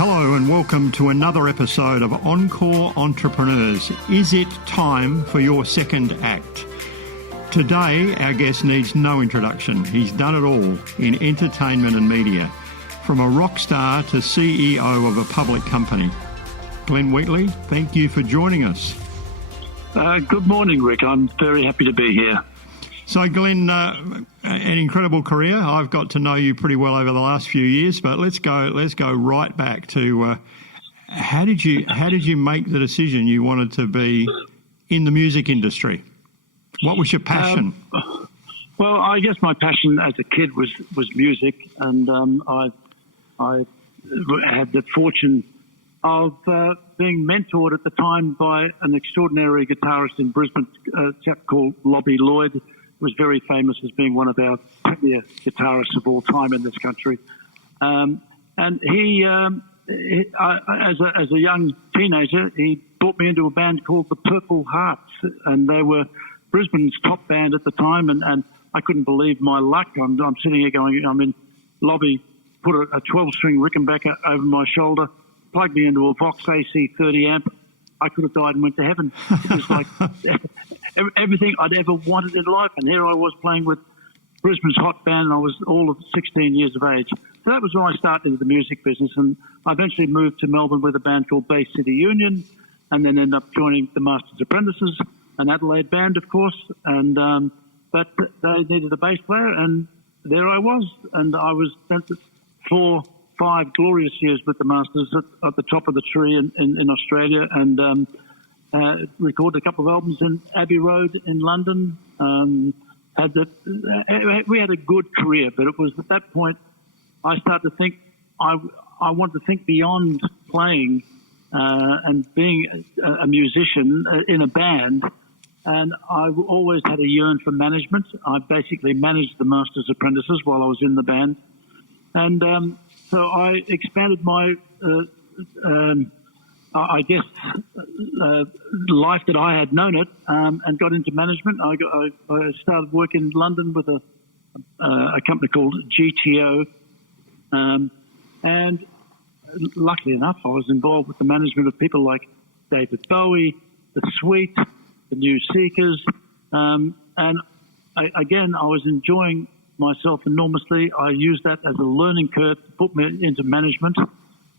Hello and welcome to another episode of Encore Entrepreneurs. Is it time for your second act? Today, our guest needs no introduction. He's done it all in entertainment and media, from a rock star to CEO of a public company. Glenn Wheatley, thank you for joining us. Good morning, Rick. I'm very happy to be here. So, Glenn, an incredible career. I've got to know you pretty well over the last few years, but let's go right back to how did you make the decision you wanted to be in the music industry? What was your passion? Well, I guess my passion as a kid was music, and I had the fortune of being mentored at the time by an extraordinary guitarist in Brisbane, a chap called Lobby Lloyd. Was very famous as being one of our premier guitarists of all time in this country. And he as a young teenager, he brought me into a band called the Purple Hearts, and they were Brisbane's top band at the time, and I couldn't believe my luck. I'm sitting here going, I'm in Lobby, put a 12-string Rickenbacker over my shoulder, plugged me into a Vox AC 30 amp. I could have died and went to heaven. It was like everything I'd ever wanted in life. And here I was playing with Brisbane's hot band, and I was all of 16 years of age. So that was when I started into the music business. And I eventually moved to Melbourne with a band called Bay City Union, and then ended up joining the Masters Apprentices, an Adelaide band, of course. And but they needed a bass player, and there I was. And I was spent 4-5 glorious years with the Masters at the top of the tree in Australia, and recorded a couple of albums in Abbey Road in London. We had a good career, but it was at that point I started to think I wanted to think beyond playing and being a musician in a band. And I always had a yearn for management. I basically managed the Masters Apprentices while I was in the band, and so I expanded my, life that I had known it, and got into management. I started working in London with a company called GTO, and luckily enough, I was involved with the management of people like David Bowie, The Sweet, the New Seekers, and I was enjoying myself enormously. I used that as a learning curve to put me into management,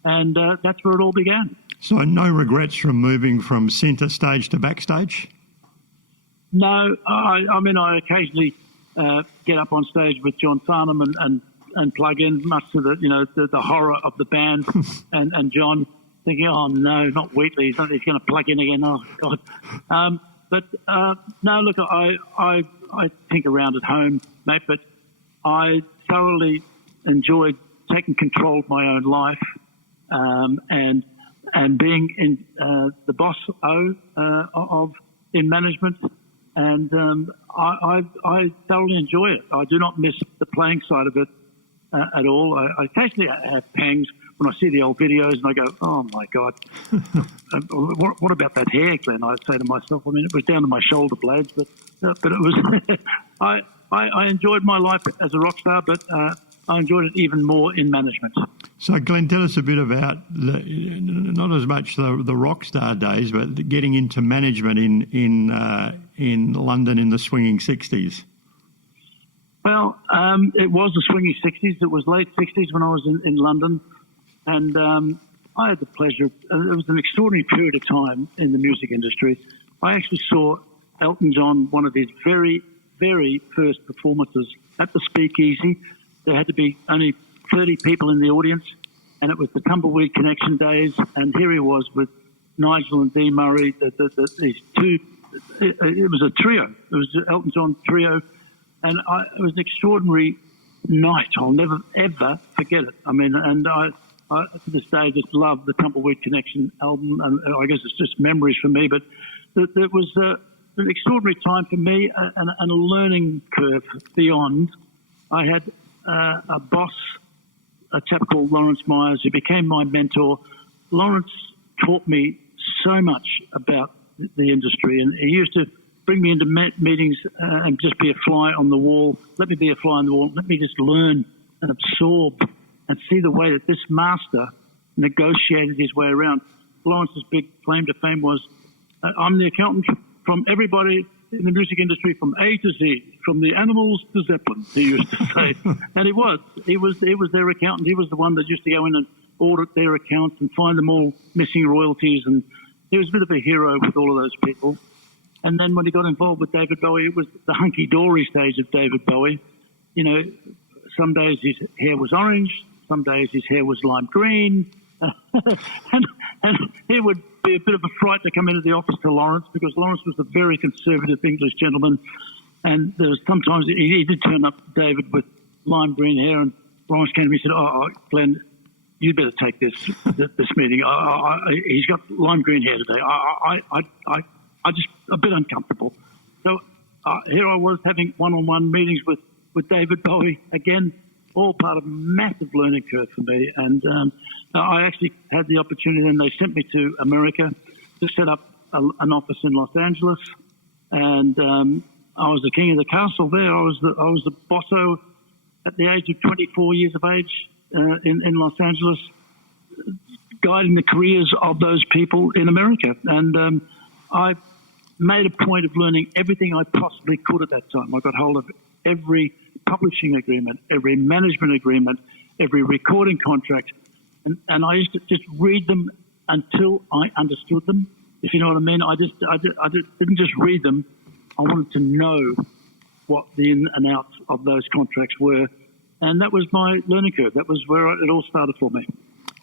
and that's where it all began. So no regrets from moving from centre stage to backstage? No, I mean, I occasionally get up on stage with John Farnham and plug in, much to the horror of the band and John thinking, oh no, not Wheatley, he's going to plug in again, oh God. No, look, I think around at home, mate, but I thoroughly enjoyed taking control of my own life, and being in the boss in management, and I thoroughly enjoy it. I do not miss the playing side of it at all. I occasionally have pangs when I see the old videos and I go, oh my God, what about that hair, Glenn? I say to myself, I mean, it was down to my shoulder blades, but it was. I enjoyed my life as a rock star, but I enjoyed it even more in management. So, Glenn, tell us a bit about not as much the rock star days, but getting into management in London in the swinging 60s. Well, it was the swinging 60s. It was late 60s when I was in London, and I had the pleasure. It was an extraordinary period of time in the music industry. I actually saw Elton John, one of his very, very first performances at the Speakeasy. There had to be only 30 people in the audience, and it was the Tumbleweed Connection days, and here he was with Nigel and Dee Murray, these two. It was a trio. It was the Elton John trio, and it was an extraordinary night. I'll never, ever forget it. I mean, and I to this day just love the Tumbleweed Connection album, and I guess it's just memories for me, but it was an extraordinary time for me, and a learning curve beyond. I had a boss, a chap called Lawrence Myers, who became my mentor. Lawrence taught me so much about the industry, and he used to bring me into meetings and just be a fly on the wall. Let me be a fly on the wall. Let me just learn and absorb and see the way that this master negotiated his way around. Lawrence's big claim to fame was, I'm the accountant from everybody in the music industry from A to Z, from the Animals to Zeppelin, he used to say. And he was their accountant. He was the one that used to go in and audit their accounts and find them all missing royalties. And he was a bit of a hero with all of those people. And then when he got involved with David Bowie, it was the hunky-dory stage of David Bowie. You know, some days his hair was orange, some days his hair was lime green. and it would be a bit of a fright to come into the office to Lawrence, because Lawrence was a very conservative English gentleman. And there was sometimes he did turn up to David with lime green hair, and Lawrence came to me and said, Glenn, you better take this meeting. He's got lime green hair today. I just a bit uncomfortable. So here I was having one-on-one meetings with David Bowie, again, all part of a massive learning curve for me. And I actually had the opportunity, and they sent me to America to set up an office in Los Angeles. And I was the king of the castle there. I was the bosso at the age of 24 years of age in Los Angeles, guiding the careers of those people in America. And I made a point of learning everything I possibly could at that time. I got hold of every publishing agreement, every management agreement, every recording contract, and I used to just read them until I understood them, if you know what I mean. I didn't just read them. I wanted to know what the in and outs of those contracts were, and that was my learning curve. That was where it all started for me.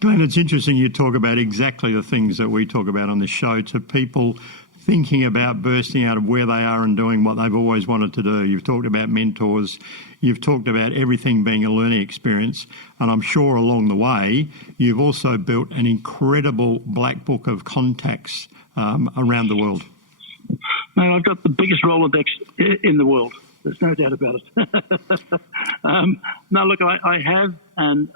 Glenn, it's interesting you talk about exactly the things that we talk about on this show to people thinking about bursting out of where they are and doing what they've always wanted to do. You've talked about mentors. You've talked about everything being a learning experience. And I'm sure along the way, you've also built an incredible black book of contacts around the world. Man, I've got the biggest Rolodex in the world. There's no doubt about it. No, look, I have, and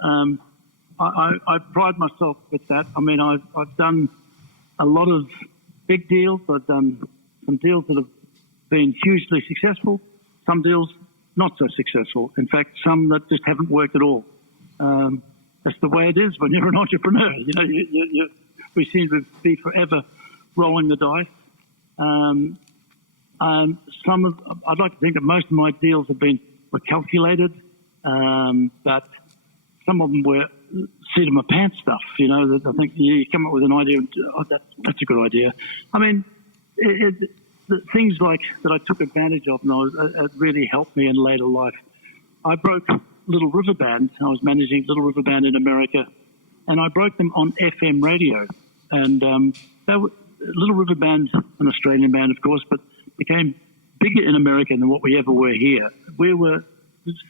I pride myself with that. I mean, I've done a lot of big deals. I've done some deals that have been hugely successful, some deals not so successful. In fact, some that just haven't worked at all. That's the way it is when you're an entrepreneur. You know, we seem to be forever rolling the dice. I'd like to think that most of my deals were calculated, but some of them were seat of my pants stuff. You know, that I think you come up with an idea, and that's a good idea. I mean, the things like that I took advantage of, and it really helped me in later life. I broke Little River Band. I was managing Little River Band in America, and I broke them on FM radio. And Little River Band, an Australian band, of course, but became bigger in America than what we ever were here. We were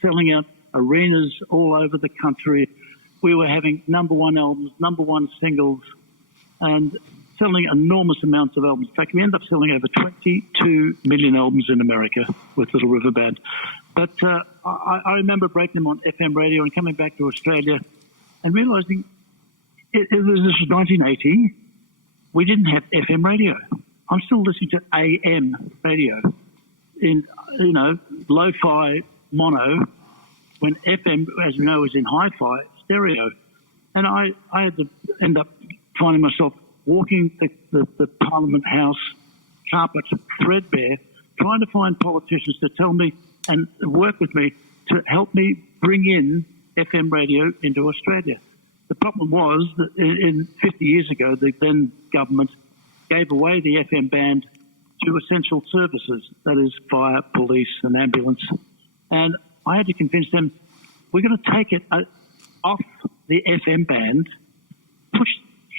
selling out arenas all over the country. We were having number one albums, number one singles, and selling enormous amounts of albums. In fact, we ended up selling over 22 million albums in America with Little River Band. But I remember breaking them on FM radio and coming back to Australia and realising this was 1980. We didn't have FM radio. I'm still listening to AM radio in, lo-fi mono, when FM, as we know, is in hi-fi stereo. And I had to end up finding myself walking the Parliament House carpet threadbare, trying to find politicians to tell me and work with me to help me bring in FM radio into Australia. The problem was that in 50 years ago, the then government gave away the FM band to essential services, that is fire, police and ambulance. And I had to convince them, we're going to take it off the FM band, push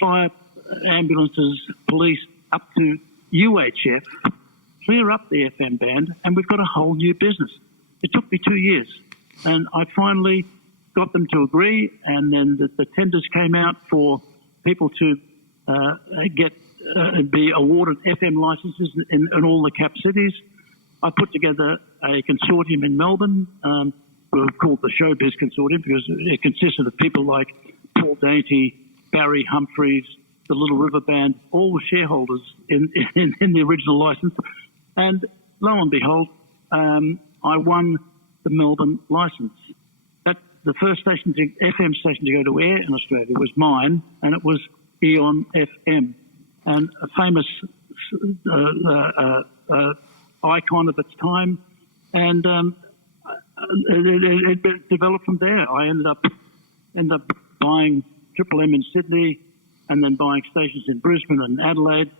fire, ambulances, police up to UHF, clear up the FM band, and we've got a whole new business. It took me 2 years, and I finally got them to agree, and then the tenders came out for people to be awarded FM licenses in all the cap cities. I put together a consortium in Melbourne, we called the Showbiz Consortium, because it consisted of people like Paul Dainty, Barry Humphries, the Little River Band, all were shareholders in the original license. And lo and behold, I won the Melbourne license. That the first FM station to go to air in Australia was mine, and it was Eon FM, and a famous icon of its time, and it developed from there. I ended up buying Triple M in Sydney, and then buying stations in Brisbane and Adelaide.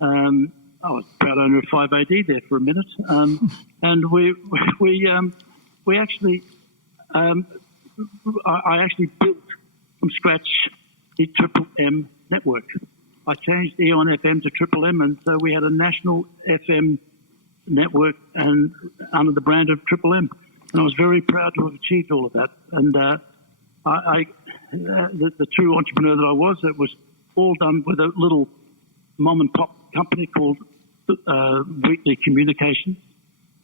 I was proud owner of 5AD there for a minute, and we actually, I actually built from scratch the Triple M network. I changed Eon FM to Triple M, and so we had a national FM network and under the brand of Triple M. And I was very proud to have achieved all of that. And the true entrepreneur that I was, it was all done with a little mom and pop company called Wheatley Communications.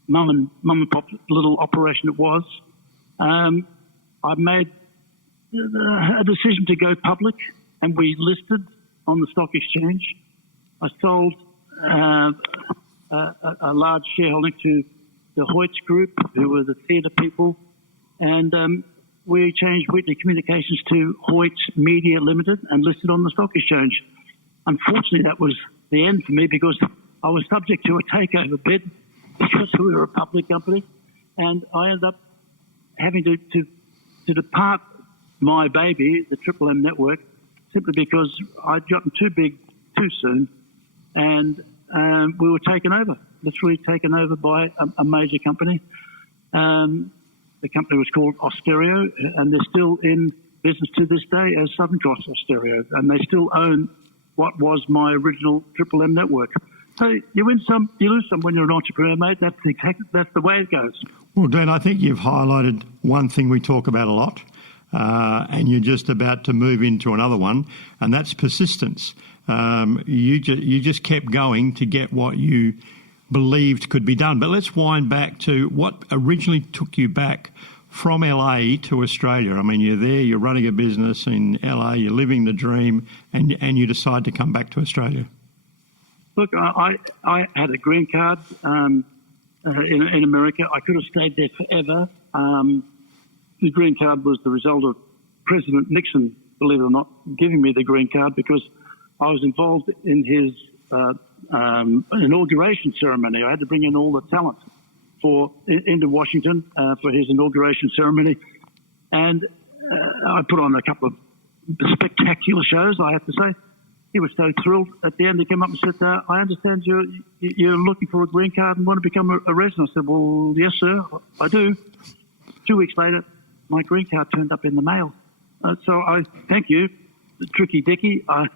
Mum and pop little operation it was. I made a decision to go public, and we listed on the stock exchange. I sold a large shareholding to the Hoyts Group, who were the theatre people, and we changed Wheatley Communications to Hoyts Media Limited and listed on the stock exchange. Unfortunately, that was the end for me because I was subject to a takeover bid because we were a public company, and I ended up having to depart my baby, the Triple M network, simply because I'd gotten too big too soon, and we were taken over, literally taken over by a major company. The company was called Austereo, and they're still in business to this day as Southern Cross Austereo, and they still own what was my original Triple M network. So you win some, you lose some when you're an entrepreneur, mate. That's the way it goes. Well, Glenn, I think you've highlighted one thing we talk about a lot, and you're just about to move into another one, and that's persistence. You just kept going to get what you believed could be done. But let's wind back to what originally took you back from LA to Australia. I mean, you're there, you're running a business in LA, you're living the dream, and you decide to come back to Australia. Look, I had a green card in America. I could have stayed there forever. The green card was the result of President Nixon, believe it or not, giving me the green card because I was involved in his inauguration ceremony. I had to bring in all the talent into Washington for his inauguration ceremony, and I put on a couple of spectacular shows, I have to say. He was so thrilled. At the end, he came up and said, I understand you're looking for a green card and want to become a resident. I said, well, yes, sir, I do. 2 weeks later, my green card turned up in the mail. So I thank you, Tricky Dicky. I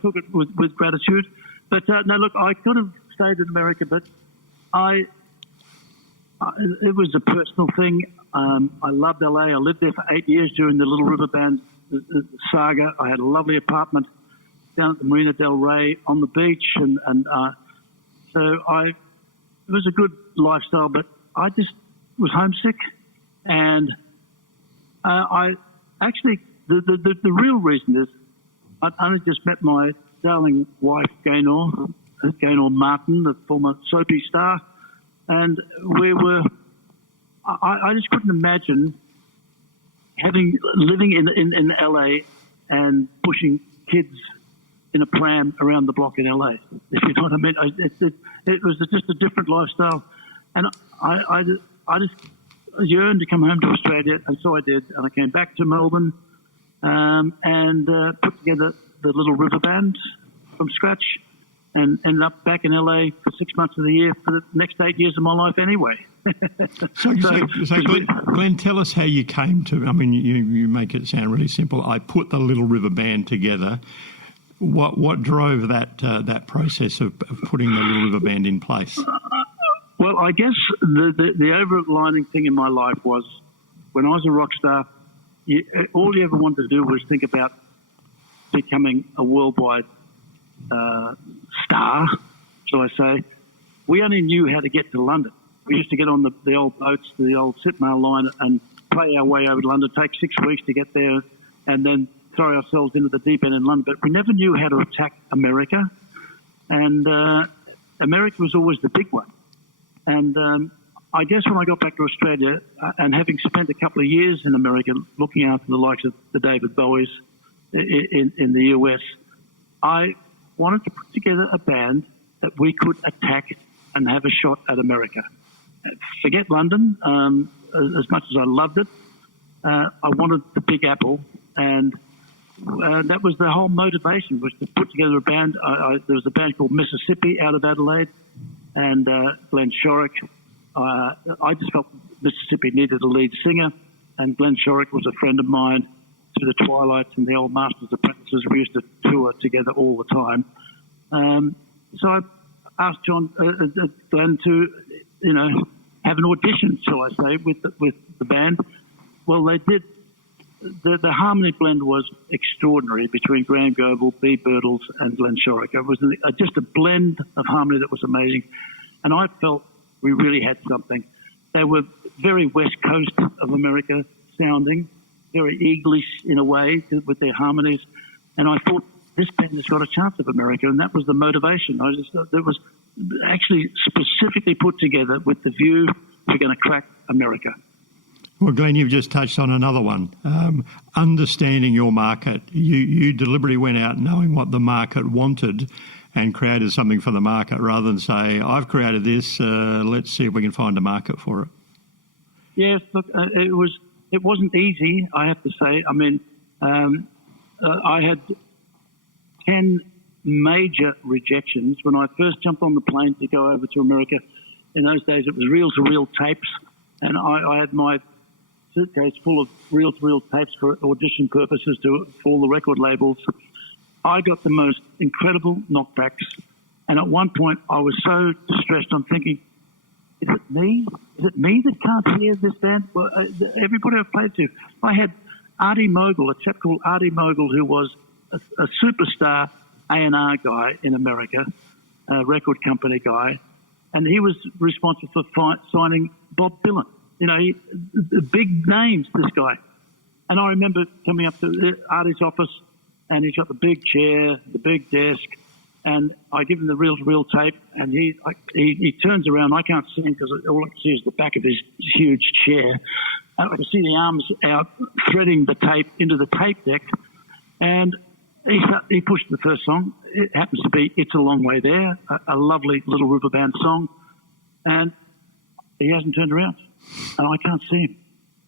took it with gratitude. But no, look, I could have stayed in America, but it was a personal thing. I loved LA. I lived there for 8 years during the Little River Band saga. I had a lovely apartment down at the Marina del Rey on the beach, and so it was a good lifestyle, but I just was homesick, and I actually the real reason is I'd only just met my darling wife Gaynor Martin, the former soapy star, and I just couldn't imagine living in LA and pushing kids in a pram around the block in LA, if you know what I mean. It was just a different lifestyle, and I just yearned to come home to Australia, and so I did. And I came back to Melbourne and put together the Little River Band from scratch, and ended up back in LA for 6 months of the year for the next 8 years of my life anyway. So Glenn, tell us how you came to, I mean, you make it sound really simple. I put the Little River Band together. What drove that process of putting the Little River Band in place? Well, I guess the overlining thing in my life was when I was a rock star, all you ever wanted to do was think about becoming a worldwide star, shall I say. We only knew how to get to London. We used to get on the old boats, the old Sitmail line, and play our way over to London, take 6 weeks to get there, and then throw ourselves into the deep end in London. But we never knew how to attack America, and America was always the big one. And I guess when I got back to Australia, and having spent a couple of years in America looking after the likes of the David Bowies in the US, I wanted to put together a band that we could attack and have a shot at America. Forget London, as much as I loved it. I wanted the Big Apple, and that was the whole motivation, was to put together a band. There was a band called Mississippi out of Adelaide, and Glenn Shorrock. I just felt Mississippi needed a lead singer, and Glenn Shorrock was a friend of mine through the Twilights and the old Masters Apprentices. We used to tour together all the time. So I asked Glenn to, have an audition, shall I say, with the band. Well, they did. The harmony blend was extraordinary between Graham Goble, B. Birtles, and Glenn Shorrock. It was just a blend of harmony that was amazing, and I felt we really had something. They were very West Coast of America sounding, very English in a way with their harmonies, and I thought this band has got a chance of America, and that was the motivation. That was actually specifically put together with the view we're going to crack America. Well, Glenn, you've just touched on another one, understanding your market. You deliberately went out knowing what the market wanted and created something for the market rather than say, I've created this, let's see if we can find a market for it. Yes, look, it wasn't easy, I have to say. I mean, I had 10 major rejections when I first jumped on the plane to go over to America. In those days, it was reel-to-reel tapes, and I had my suitcase full of reel-to-reel tapes for audition purposes for all the record labels. I got the most incredible knockbacks, and at one point I was so distressed. I'm thinking, is it me? Is it me that can't hear this band? Well, everybody I've played to. I had Artie Mogul, a chap called Artie Mogul, who was a superstar A&R guy in America, a record company guy, and he was responsible for signing Bob Dylan. The big names, this guy. And I remember coming up to Artie's office, and he's got the big chair, the big desk, and I give him the reel-to-reel tape, and he turns around. I can't see him because all I can see is the back of his huge chair. I can see the arms out, threading the tape into the tape deck, and he pushed the first song. It happens to be It's a Long Way There, a lovely Little River Band song, and he hasn't turned around. And I can't see him.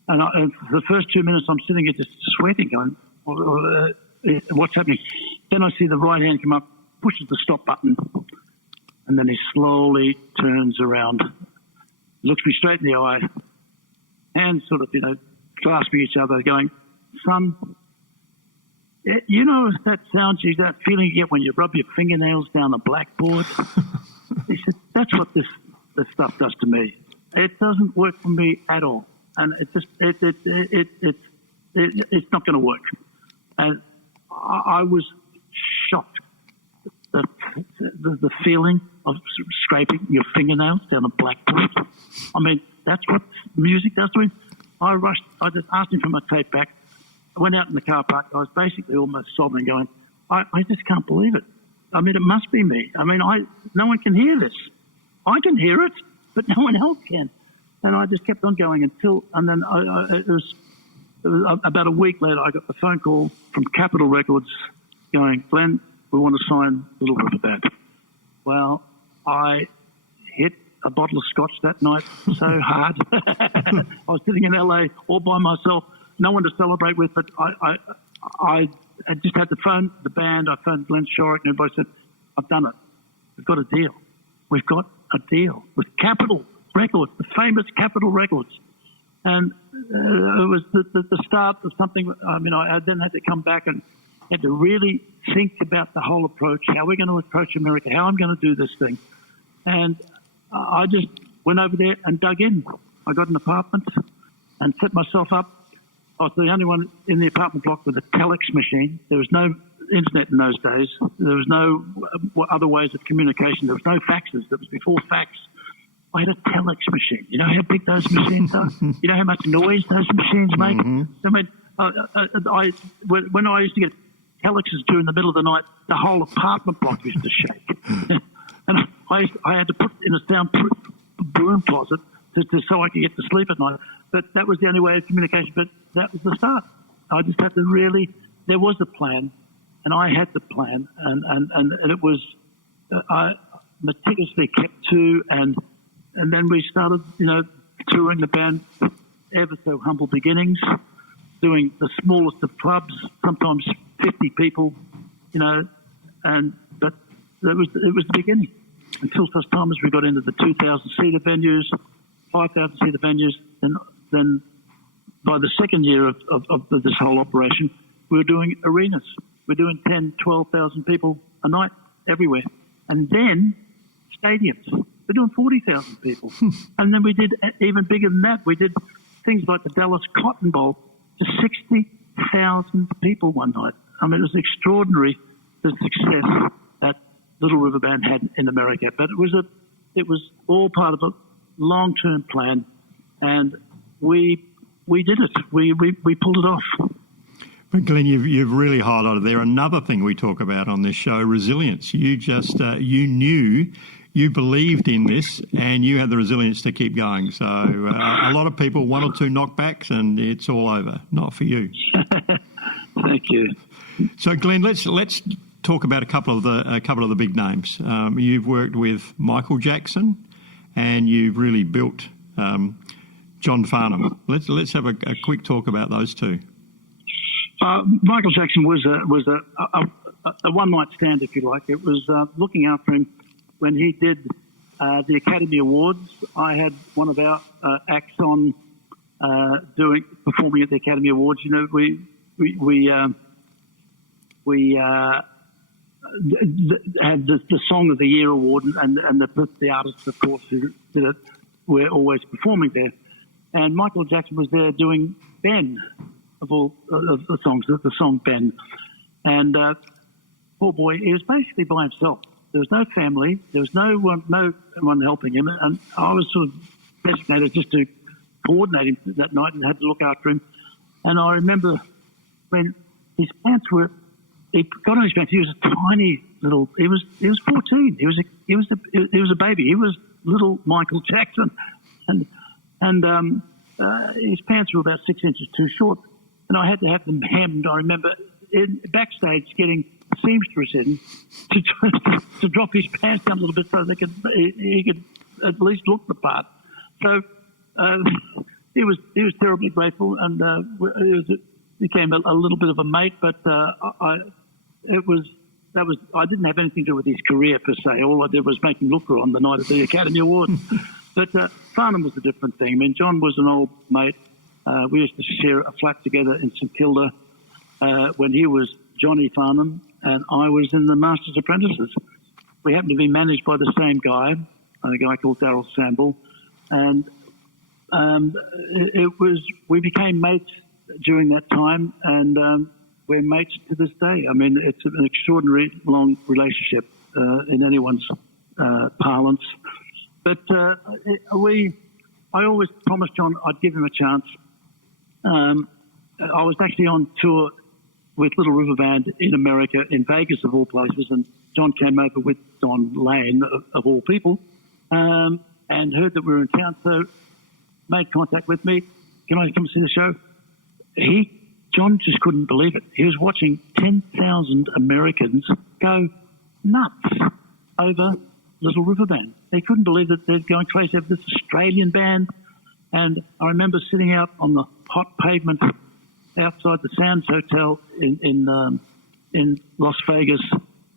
And for the first 2 minutes, I'm sitting here just sweating, going, what's happening? Then I see the right hand come up, pushes the stop button, and then he slowly turns around, looks me straight in the eye, hands sort of, clasping each other, going, son, that sound, that feeling you get when you rub your fingernails down a blackboard? He said, that's what this stuff does to me. It doesn't work for me at all, and it's not going to work. And I was shocked. The feeling of scraping your fingernails down a blackboard. I mean, that's what music does to me. I rushed. I just asked him for my tape back. I went out in the car park. I was basically almost sobbing, going, I just can't believe it. I mean, it must be me. I mean, no one can hear this. I can hear it, but no one else can. And I just kept on going and then it was about a week later, I got the phone call from Capitol Records going, Glenn, we want to sign Little River Band. Well, I hit a bottle of scotch that night so hard. I was sitting in LA all by myself, no one to celebrate with, but I just had to phone the band. I phoned Glenn Shorrock, and everybody said, I've done it. We've got a deal. We've got a deal with Capitol Records, the famous Capitol Records. And it was the start of something. I mean, I then had to come back and had to really think about the whole approach, how we're going to approach America, how I'm going to do this thing. And I just went over there and dug in. I got an apartment and set myself up. I was the only one in the apartment block with a telex machine. There was no internet in those days. There was no other ways of communication. There was no faxes. That was before fax. I had a telex machine. You know how big those machines are? You know how much noise those machines make? Mm-hmm. I mean, when I used to get telexes during the middle of the night, the whole apartment block used to shake. And I had to put in a soundproof broom closet so I could get to sleep at night. But that was the only way of communication. But that was the start. I just had to really. There was a plan, and I had the plan, and it was I meticulously kept to, and then we started, touring the band, ever so humble beginnings, doing the smallest of clubs, sometimes 50 people, but it was the beginning. Until such time as we got into the 2,000-seater venues, 5,000-seater venues, and then by the second year of this whole operation, we were doing arenas. We're doing 10, 12,000 people a night everywhere. And then stadiums. We're doing 40,000 people. And then we did even bigger than that. We did things like the Dallas Cotton Bowl to 60,000 people one night. I mean, it was extraordinary, the success that Little River Band had in America. But it was all part of a long-term plan, and we did it. We pulled it off. But Glenn, you've really highlighted there another thing we talk about on this show: resilience. You just you knew, you believed in this, and you had the resilience to keep going. So a lot of people, one or two knockbacks, and it's all over. Not for you. Thank you. So Glenn, let's talk about a couple of the big names. You've worked with Michael Jackson, and you've really built John Farnham. Let's have a quick talk about those two. Michael Jackson was a one-night stand, if you like. It was looking after him when he did the Academy Awards. I had one of our acts on performing at the Academy Awards. We had the Song of the Year award, and the artists, of course, who did it were always performing there. And Michael Jackson was there doing Ben, of all of the songs, the song Ben. And poor boy, he was basically by himself. There was no family. There was no one helping him. And I was sort of designated just to coordinate him that night and had to look after him. And I remember when his pants were, he got on his pants. He was a tiny little. He was 14. He was a baby. He was little Michael Jackson, and his pants were about 6 inches too short, and I had to have them hemmed. I remember backstage getting a seamstress in to drop his pants down a little bit so he could at least look the part. So he was terribly grateful, and it became a little bit of a mate. But I didn't have anything to do with his career per se. All I did was make him look on the night of the Academy Award. But Farnham was a different thing. I mean, John was an old mate. We used to share a flat together in St Kilda when he was Johnny Farnham and I was in the Master's Apprentices. We happened to be managed by the same guy, a guy called Darryl Samble, and we became mates during that time, and we're mates to this day. I mean, it's an extraordinary long relationship in anyone's parlance. But I always promised John I'd give him a chance. I was actually on tour with Little River Band in America, in Vegas of all places, and John came over with Don Lane, of all people, and heard that we were in town, so made contact with me. Can I come see the show? John just couldn't believe it. He was watching 10,000 Americans go nuts over Little River Band. They couldn't believe that they're going crazy over this Australian band. And I remember sitting out on the hot pavement outside the Sands Hotel in Las Vegas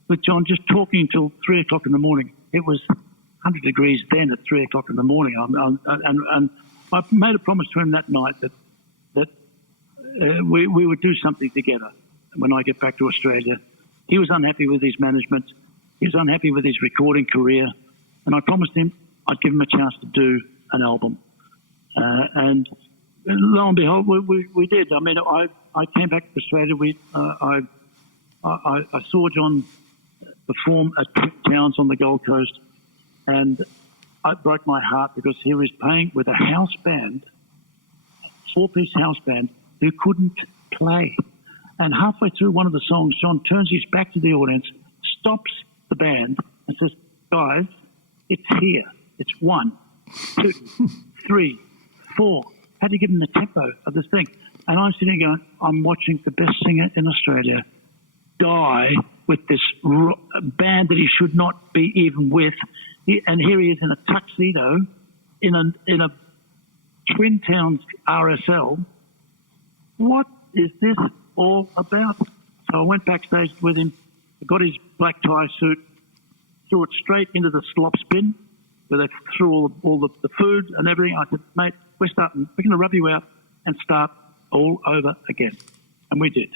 with John, just talking until 3 o'clock in the morning. It was 100 degrees then at 3 o'clock in the morning. And I made a promise to him that night that we would do something together when I get back to Australia. He was unhappy with his management. He was unhappy with his recording career. And I promised him I'd give him a chance to do an album. And lo and behold, we did. I mean, I came back to Australia. I saw John perform at Towns on the Gold Coast, and it broke my heart because he was playing with a house band, 4-piece house band, who couldn't play. And halfway through one of the songs, John turns his back to the audience, stops the band, and says, "Guys, it's here. It's 1, 2, 3, 4. Had to give him the tempo of this thing. And I'm sitting going, I'm watching the best singer in Australia die with this band that he should not be even with. And here he is in a tuxedo in a Twin Towns RSL. What is this all about? So I went backstage with him, got his black tie suit, threw it straight into the slop bin where they threw all the food and everything. I said, mate, we're going to rub you out and start all over again. And we did.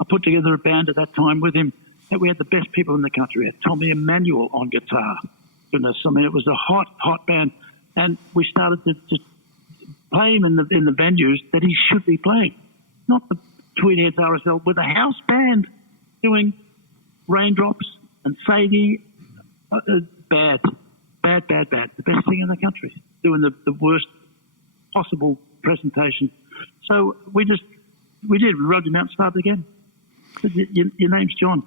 I put together a band at that time with him. And we had the best people in the country. We had Tommy Emmanuel on guitar. Goodness, I mean, it was a hot band. And we started to play him in the venues that he should be playing. Not the Tweedheads RSL, with a house band doing Raindrops and Sadie. Bad. The best thing in the country, doing the worst possible presentation. So we rubbed him out and started again. Your name's John,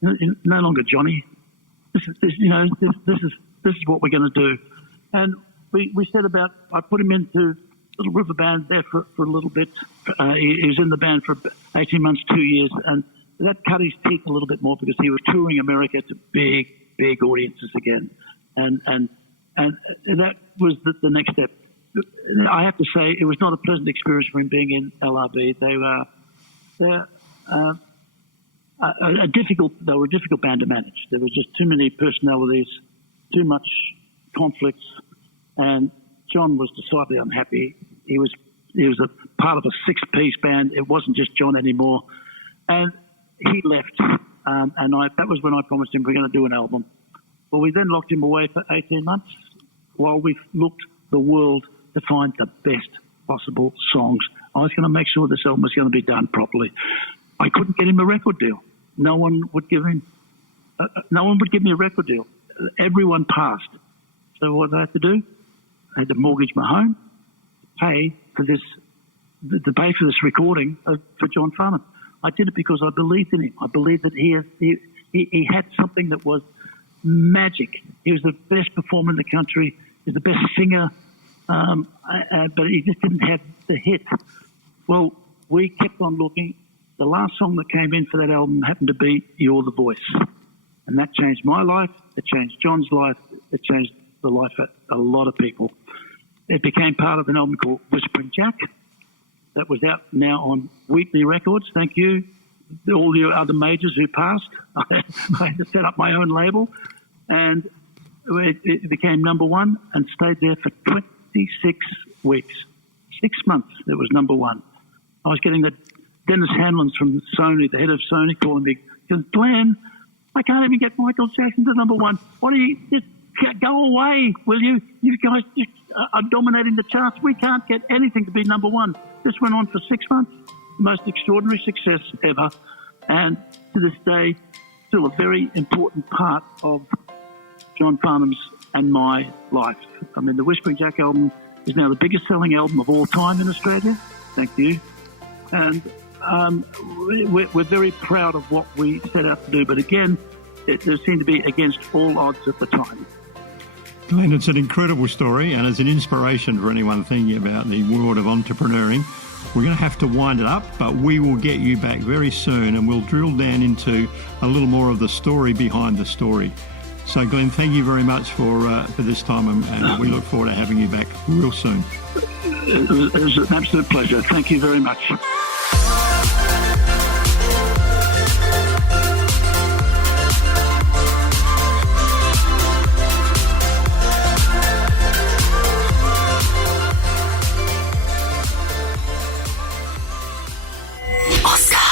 no longer Johnny. This is what we're going to do. And we said I put him into Little River Band there for a little bit. He was in the band for 18 months, 2 years, and that cut his teeth a little bit more because he was touring America to big audiences again. And that was the next step. I have to say it was not a pleasant experience for him being in LRB. They were a difficult band to manage. There was just too many personalities, too much conflicts, and John was decidedly unhappy. He was a part of a 6-piece band. It wasn't just John anymore, and he left. And that was when I promised him we're going to do an album. Well, we then locked him away for 18 months while we looked the world to find the best possible songs. I was going to make sure this album was going to be done properly. I couldn't get him a record deal. No one would give me a record deal. Everyone passed. So what did I have to do? I had to mortgage my home, pay for this recording for John Farnham. I did it because I believed in him. I believed that he had something that was magic. He was the best performer in the country. He was the best singer, but he just didn't have the hit. Well, we kept on looking. The last song that came in for that album happened to be You're the Voice. And that changed my life. It changed John's life. It changed the life of a lot of people. It became part of an album called Whispering Jack that was out now on Wheatley Records. Thank you. All the other majors who passed. I had to set up my own label. And it became number one and stayed there for 26 weeks. 6 months it was number one. I was getting the Dennis Hanlons from Sony, the head of Sony, calling me, Glenn, I can't even get Michael Jackson to number one. What do you, just go away, will you? You guys just are dominating the charts. We can't get anything to be number one. This went on for 6 months. The most extraordinary success ever. And to this day, still a very important part of John Farnham's and my life. I mean, the Whispering Jack album is now the biggest selling album of all time in Australia. Thank you. And we're very proud of what we set out to do. But again, there seemed to be against all odds at the time. Glenn, it's an incredible story and it's an inspiration for anyone thinking about the world of entrepreneuring. We're going to have to wind it up, but we will get you back very soon and we'll drill down into a little more of the story behind the story. So, Glenn, thank you very much for this time and we look forward to having you back real soon. It was an absolute pleasure. Thank you very much. Oscar.